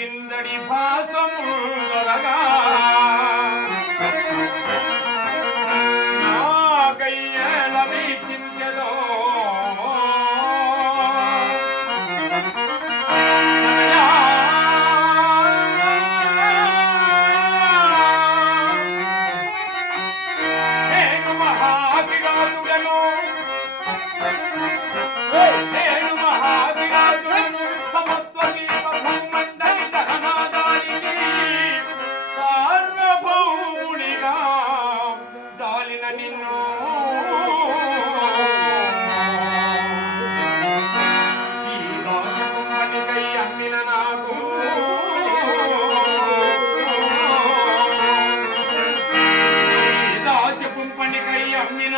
ஐந்தடி பாசமும் నిన్ను. ఈ దోషకుమ్మడికై అమ్మిన నాకు. దోషకుంపణికై అమ్మిన